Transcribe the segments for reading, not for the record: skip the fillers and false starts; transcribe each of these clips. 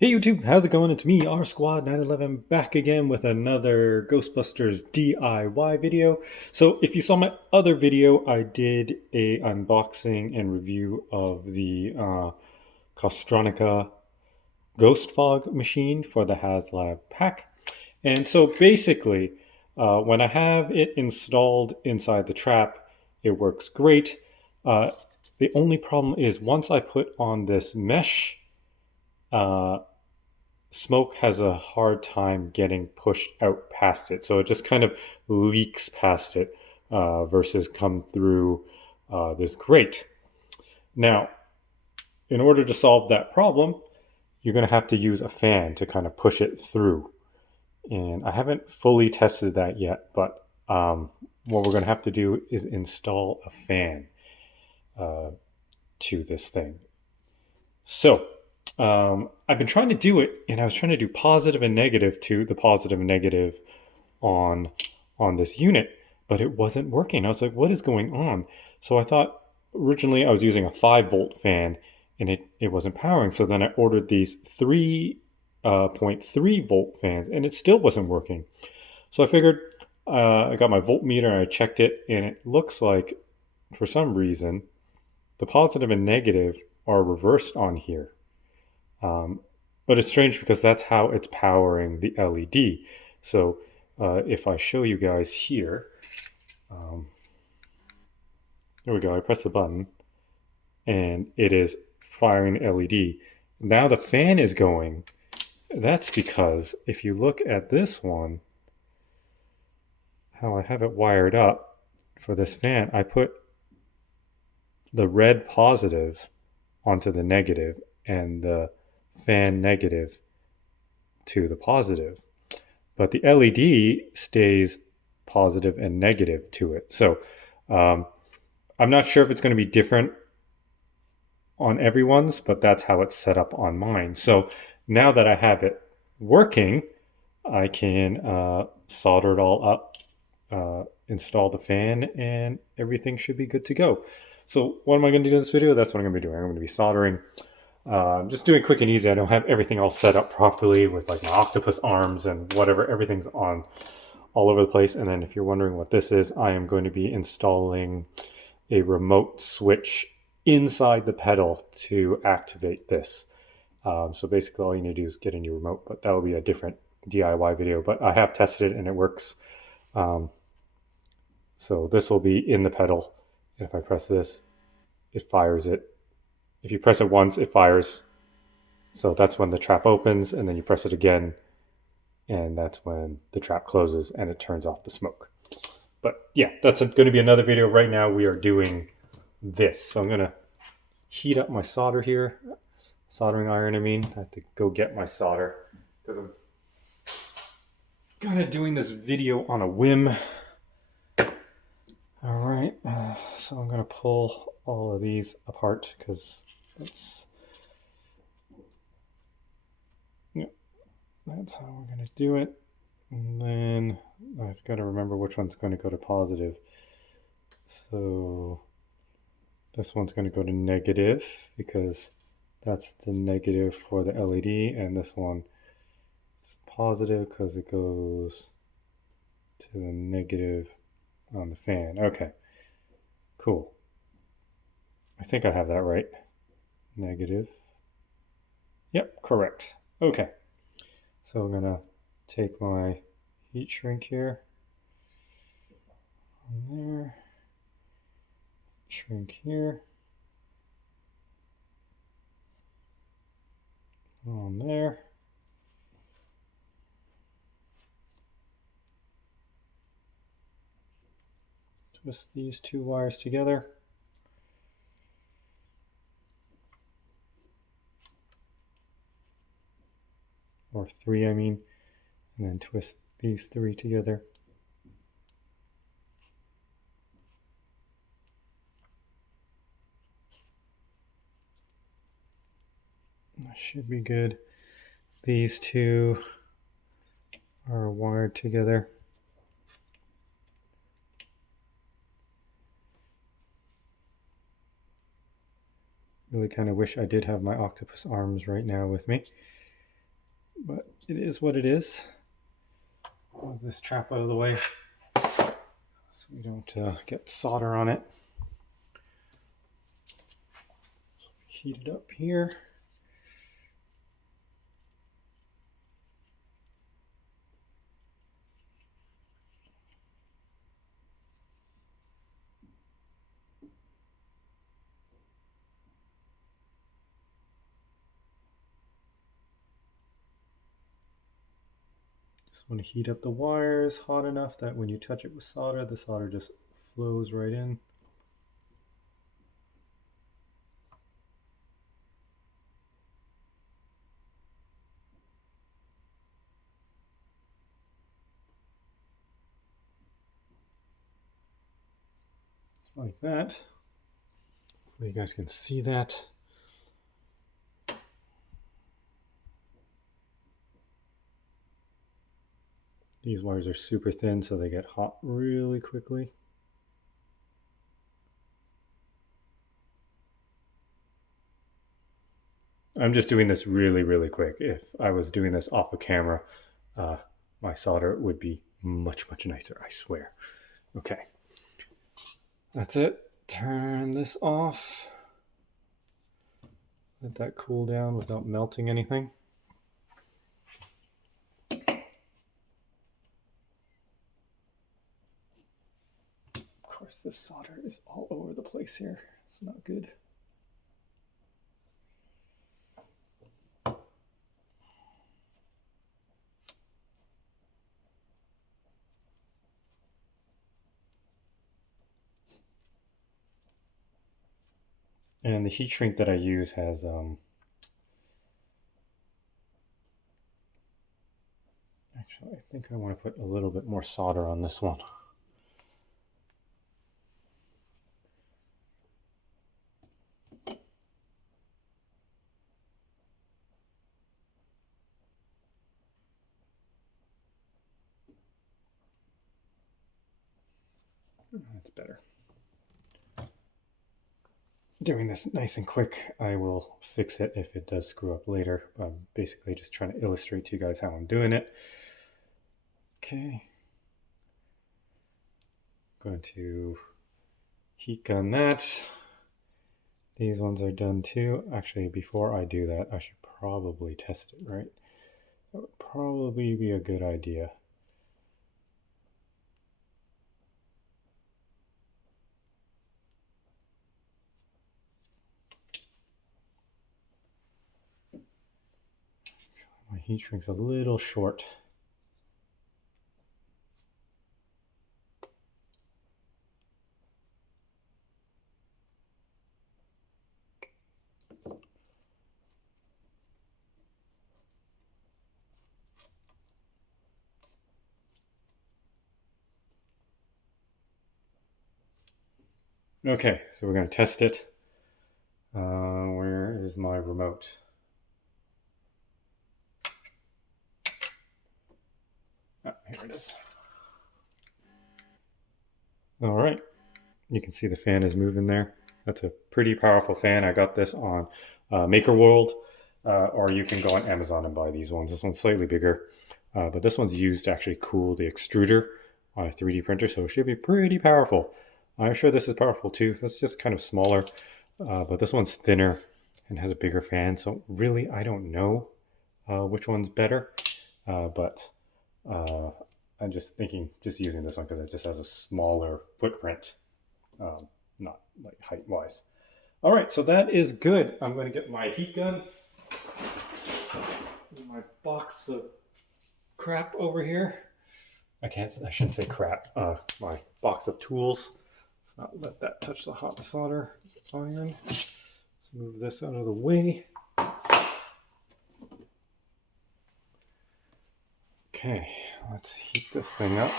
Hey YouTube, how's it going? It's me, R Squad 911, back again with another Ghostbusters DIY video. So if you saw my other video, I did a unboxing and review of the Costronica Ghost Fog machine for the Haslab pack. And so basically, when I have it installed inside the trap, it works great. Uh, the only problem is once I put on this mesh, uh, smoke has a hard time getting pushed out past it. So it just kind of leaks past it versus come through this grate. Now, in order to solve that problem, you're going to have to use a fan to kind of push it through. And I haven't fully tested that yet, but what we're going to have to do is install a fan uh, to this thing. So I've been trying to do it, and I was trying to do positive and negative to the positive and negative on this unit, but it wasn't working. I was like, what is going on? So I thought originally I was using a 5-volt fan, and it wasn't powering. So then I ordered these 3.3 volt fans, and it still wasn't working. So I figured I got my voltmeter and I checked it, and it looks like for some reason the positive and negative are reversed on here. Um, but it's strange because that's how it's powering the LED. So if I show you guys here, um, there we go. I press the button and it is firing the LED. Now the fan is going. That's because if you look at this one, how I have it wired up for this fan, I put the red positive onto the negative and the fan negative to the positive. But the LED stays positive and negative to it. So um, I'm not sure if it's going to be different on everyone's, but that's how it's set up on mine. So now that I have it working, I can solder it all up, install the fan, and everything should be good to go. So what am I going to do in this video? That's what I'm going to be doing. I'm going to be soldering. Just doing quick and easy. I don't have everything all set up properly with like my octopus arms and whatever. Everything's on all over the place. And then if you're wondering what this is, I am going to be installing a remote switch inside the pedal to activate this. So basically all you need to do is get a new remote, but that will be a different DIY video. But I have tested it and it works. Um, so this will be in the pedal. And if I press this, it fires it. If you press it once, it fires. So that's when the trap opens, and then you press it again, and that's when the trap closes and it turns off the smoke. But yeah, that's going to be another video. Right now we are doing this. So I'm going to heat up my solder here. Soldering iron, I mean. I have to go get my solder because I'm kind of doing this video on a whim. All right, so I'm going to pull all of these apart because that's how we're going to do it. And then I've got to remember which one's going to go to positive. So this one's going to go to negative because that's the negative for the LED, and this one is positive because it goes to the negative on the fan. Okay, cool. I think I have that right. Negative. Yep, correct. Okay, so I'm going to take my heat shrink here. On there. Shrink here. On there. Twist these two wires together. Or three, I mean, and then twist these three together. That should be good. These two are wired together. Really kind of wish I did have my octopus arms right now with me. but it is what it is. Move this trap out of the way so we don't get solder on it. So heat it up here. Just want to heat up the wires hot enough that when you touch it with solder, the solder just flows right in. Just like that. Hopefully you guys can see that. These wires are super thin, so they get hot really quickly. I'm just doing this really, really quick. If I was doing this off of camera, my solder would be much, much nicer, I swear. Okay, that's it. Turn this off. Let that cool down without melting anything. Of course, this solder is all over the place here. It's not good. And the heat shrink that I use has actually, I think I want to put a little bit more solder on this one. That's better. Doing this nice and quick. I will fix it if it does screw up later. I'm basically just trying to illustrate to you guys how I'm doing it. Okay. Going to heat gun that. These ones are done too. Actually, before I do that, I should probably test it, right? That would probably be a good idea. My heat shrink's a little short. Okay, so we're going to test it. Where is my remote? Ah, here it is. All right, you can see the fan is moving there. That's a pretty powerful fan. I got this on Maker World, or you can go on Amazon and buy these ones. This one's slightly bigger, but this one's used to actually cool the extruder on a 3D printer, so it should be pretty powerful. I'm sure this is powerful too. That's just kind of smaller, but this one's thinner and has a bigger fan. So really, I don't know which one's better, but I'm just thinking, just using this one because it just has a smaller footprint, not like height wise. All right, so that is good. I'm going to get my heat gun, my box of crap over here. I shouldn't say crap. My box of tools. Let's not let that touch the hot solder iron. Let's move this out of the way. Okay, let's heat this thing up.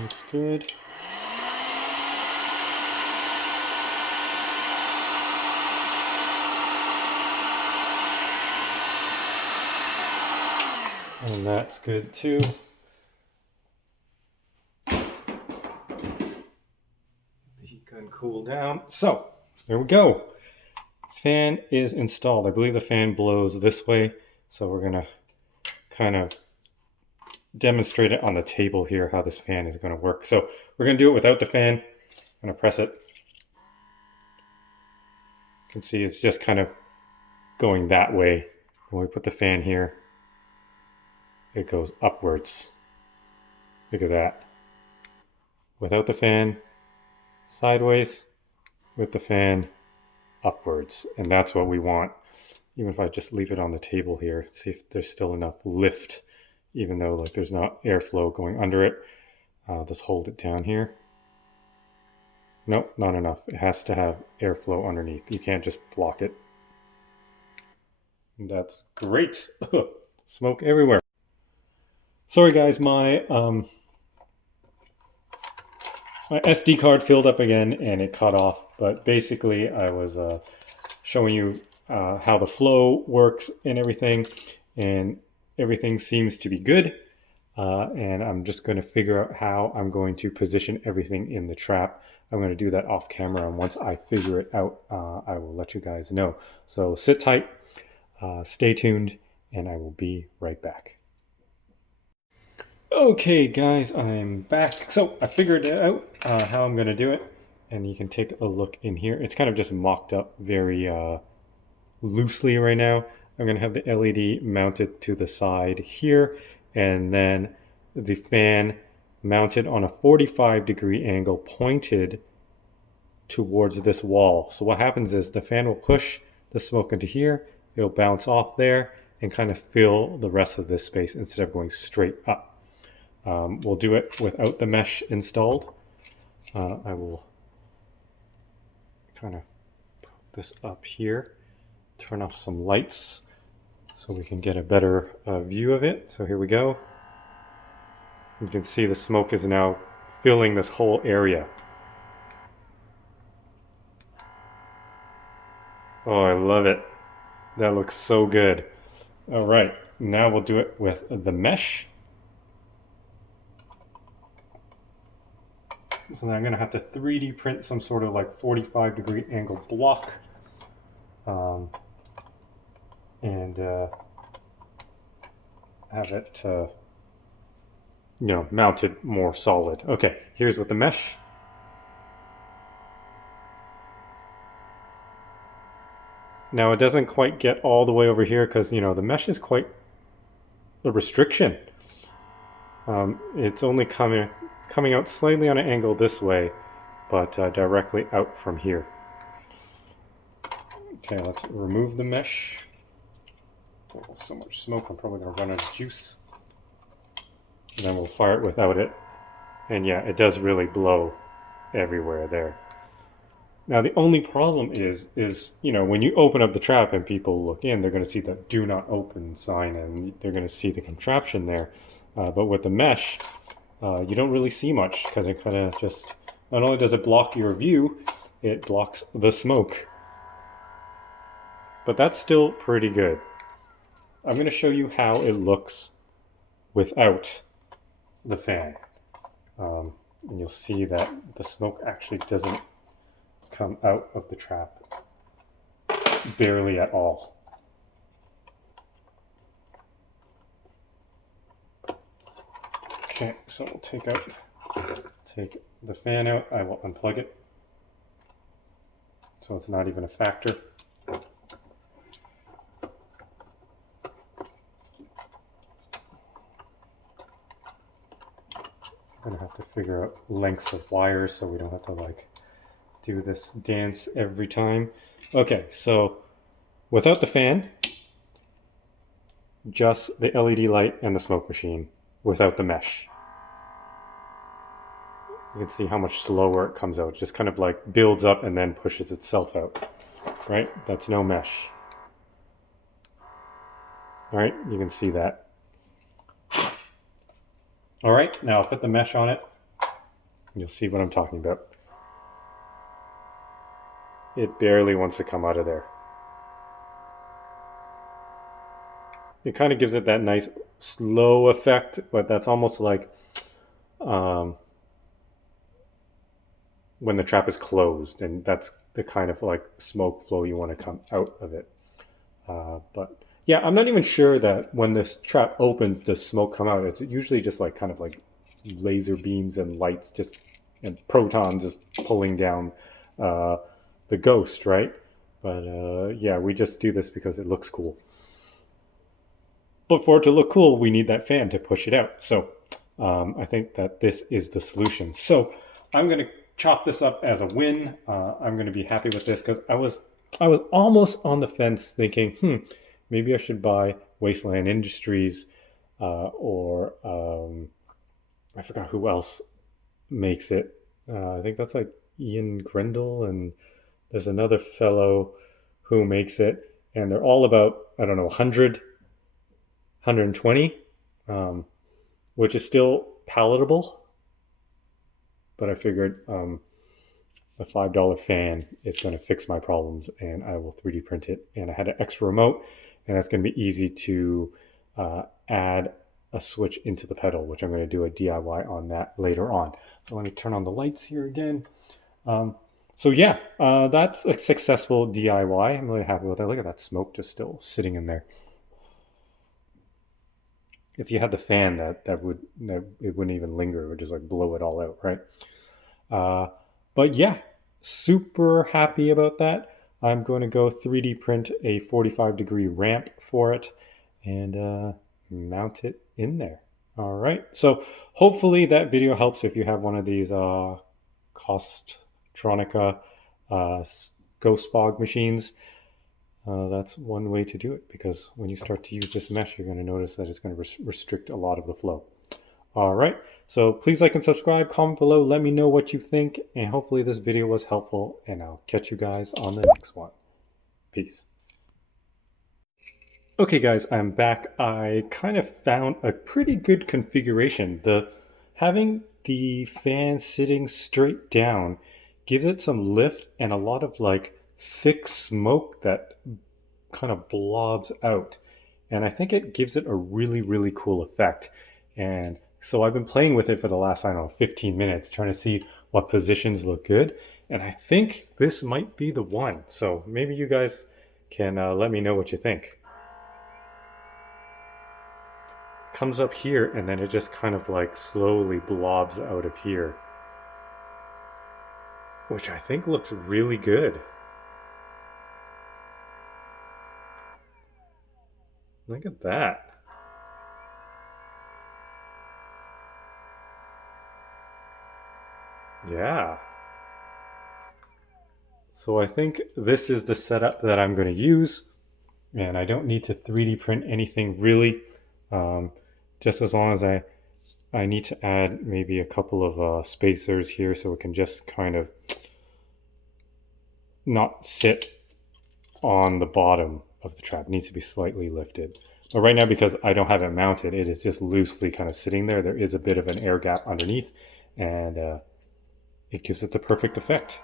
Looks good. And that's good too. and cool down. So there we go. Fan is installed. I believe the fan blows this way. So we're going to kind of demonstrate it on the table here, how this fan is going to work. So we're going to do it without the fan. I'm going to press it. You can see it's just kind of going that way. When we put the fan here, it goes upwards. Look at that. Without the fan, sideways. With the fan, upwards. And that's what we want. Even if I just leave it on the table here, see if there's still enough lift, even though like there's not airflow going under it. I'll just hold it down here. Nope, not enough. It has to have airflow underneath. You can't just block it. That's great. Smoke everywhere. Sorry guys, my SD card filled up again and it cut off. But basically I was showing you how the flow works and everything seems to be good. And I'm just going to figure out how I'm going to position everything in the trap. I'm going to do that off camera, and once I figure it out, I will let you guys know. So sit tight, stay tuned, and I will be right back. Okay guys, I'm back. So I figured out how I'm going to do it, and you can take a look in here. It's kind of just mocked up very loosely right now. I'm going to have the LED mounted to the side here, and then the fan mounted on a 45-degree angle pointed towards this wall. So what happens is the fan will push the smoke into here, it'll bounce off there and kind of fill the rest of this space instead of going straight up. We'll do it without the mesh installed. I will kind of put this up here, turn off some lights so we can get a better view of it. So here we go. You can see the smoke is now filling this whole area. Oh, I love it. That looks so good. All right, now we'll do it with the mesh. So now I'm going to have to 3D print some sort of like 45-degree angle block. And have it mounted more solid. Okay, here's with the mesh. Now it doesn't quite get all the way over here because the mesh is quite a restriction. It's only coming out slightly on an angle this way, but directly out from here. Okay, let's remove the mesh. Oh, so much smoke, I'm probably going to run out of juice. And then we'll fire it without it. And yeah, it does really blow everywhere there. Now the only problem is when you open up the trap and people look in, they're going to see the do not open sign and they're going to see the contraption there. But with the mesh, you don't really see much because it kind of just, not only does it block your view, it blocks the smoke. But that's still pretty good. I'm going to show you how it looks without the fan. And you'll see that the smoke actually doesn't come out of the trap barely at all. Okay, so we'll take the fan out. I will unplug it so it's not even a factor. I'm gonna have to figure out lengths of wires so we don't have to like do this dance every time. Okay, so without the fan, just the LED light and the smoke machine without the mesh. You can see how much slower it comes out. It just kind of like builds up and then pushes itself out, right? That's no mesh. All right, you can see that. All right, now I'll put the mesh on it. You'll see what I'm talking about. It barely wants to come out of there. It kind of gives it that nice slow effect, but that's almost like when the trap is closed, and that's the kind of like smoke flow you want to come out of it. But yeah, I'm not even sure that when this trap opens, does smoke come out? It's usually just like kind of like laser beams and lights, just and protons just pulling down uh, the ghost, right? But yeah, we just do this because it looks cool. But for it to look cool, we need that fan to push it out. So I think that this is the solution. So I'm going to chop this up as a win. I'm going to be happy with this because I was almost on the fence thinking, maybe I should buy Wasteland Industries or I forgot who else makes it. I think that's like Ian Grendel, and there's another fellow who makes it, and they're all about, I don't know, 120, um, which is still palatable. But I figured a $5 fan is going to fix my problems, and I will 3D print it. And I had an extra remote, and that's going to be easy to add a switch into the pedal, which I'm going to do a DIY on that later on. So let me turn on the lights here again. So yeah, that's a successful DIY. I'm really happy with it. Look at that smoke just still sitting in there. If you had the fan, that it wouldn't even linger; it would just like blow it all out, right? Uh, but yeah, super happy about that. I'm going to go 3D print a 45-degree ramp for it and mount it in there. All right. So hopefully that video helps if you have one of these Costronica uh, ghost fog machines. That's one way to do it, because when you start to use this mesh, you're going to notice that it's going to restrict a lot of the flow. All right, so please like and subscribe, comment below, let me know what you think, and hopefully this video was helpful, and I'll catch you guys on the next one. Peace. Okay guys, I'm back. I kind of found a pretty good configuration. Having the fan sitting straight down gives it some lift and a lot of like thick smoke that kind of blobs out. And I think it gives it a really, really cool effect. And so I've been playing with it for the last, I don't know, 15 minutes, trying to see what positions look good. And I think this might be the one. So maybe you guys can let me know what you think. Comes up here and then it just kind of like slowly blobs out of here, which I think looks really good. Look at that. Yeah. So I think this is the setup that I'm going to use, and I don't need to 3D print anything really. Just as long as I need to add maybe a couple of spacers here so it can just kind of not sit on the bottom of the trap. It needs to be slightly lifted. But right now, because I don't have it mounted, it is just loosely kind of sitting there. There is a bit of an air gap underneath, and it gives it the perfect effect.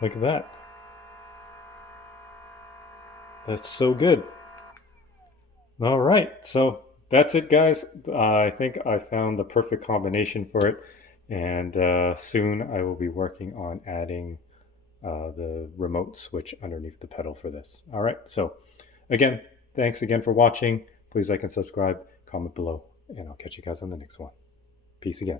Look at that. That's so good. All right, so that's it, guys. I think I found the perfect combination for it, and soon I will be working on adding the remote switch underneath the pedal for this. All right, so again, thanks again for watching. Please like and subscribe, comment below, and I'll catch you guys on the next one. Peace again.